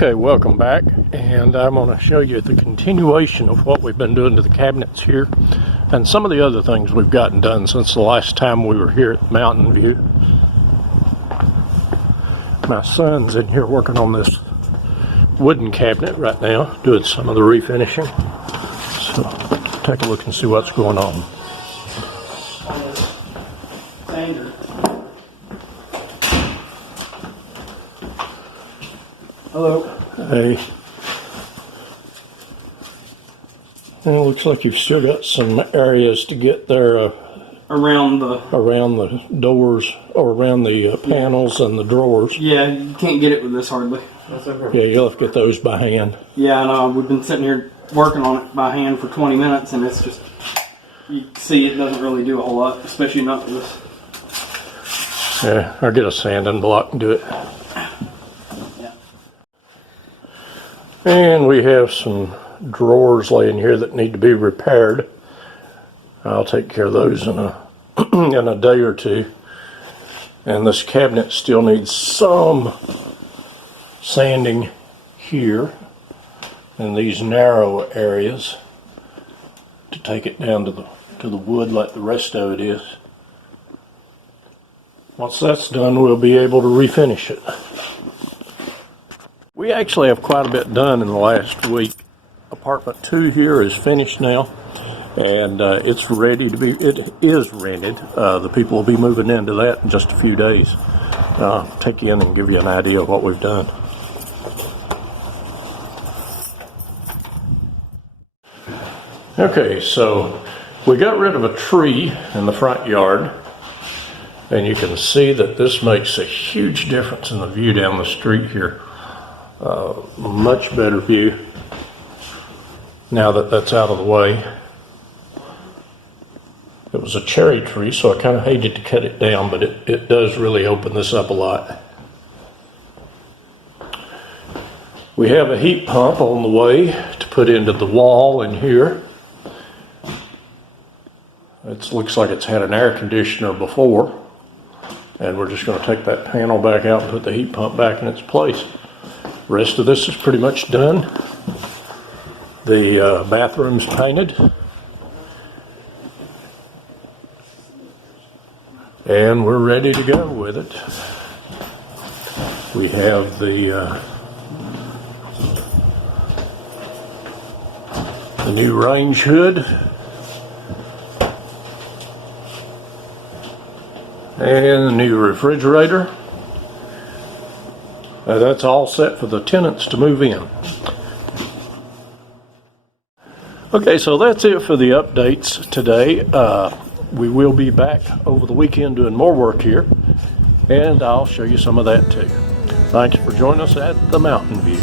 Okay, welcome back, and I'm going to show you the continuation of what we've been doing to the cabinets here and some of the other things we've gotten done since the last time we were here at Mountain View. My son's in here working on this wooden cabinet right now, doing some of the refinishing. So take a look and see what's going on. Hello. Hey. And it looks like you've still got some areas to get there Around the doors, or around the panels and the drawers. Yeah, you can't get it with this hardly. Yeah, you'll have to get those by hand. Yeah, I know. We've been sitting here working on it by hand for 20 minutes, and it's just, you see it doesn't really do a whole lot, especially not with this. Yeah, I'll get a sanding block and do it. Yeah. And we have some drawers laying here that need to be repaired. I'll take care of those in a day or two. And this cabinet still needs some sanding here in these narrow areas to take it down to the wood like the rest of it is. Once that's done, we'll be able to refinish it. We actually have quite a bit done in the last week. Apartment 2 here is finished now, and it's ready to be, it is rented. The people will be moving into that in just a few days. I'll take you in and give you an idea of what we've done. Okay, so we got rid of a tree in the front yard, and you can see that this makes a huge difference in the view down the street here. Much better view now that that's out of the way. It was a cherry tree, so I kind of hated to cut it down, but it does really open this up a lot. We have a heat pump on the way to put into the wall in here. It looks like it's had an air conditioner before, and we're just going to take that panel back out and put the heat pump back in its place. The rest of this is pretty much done. The bathroom's painted, and we're ready to go with it. We have the new range hood, and the new refrigerator. That's all set for the tenants to move in. Okay, so that's it for the updates today. We will be back over the weekend doing more work here, and I'll show you some of that too. Thanks for joining us at the Mountain View.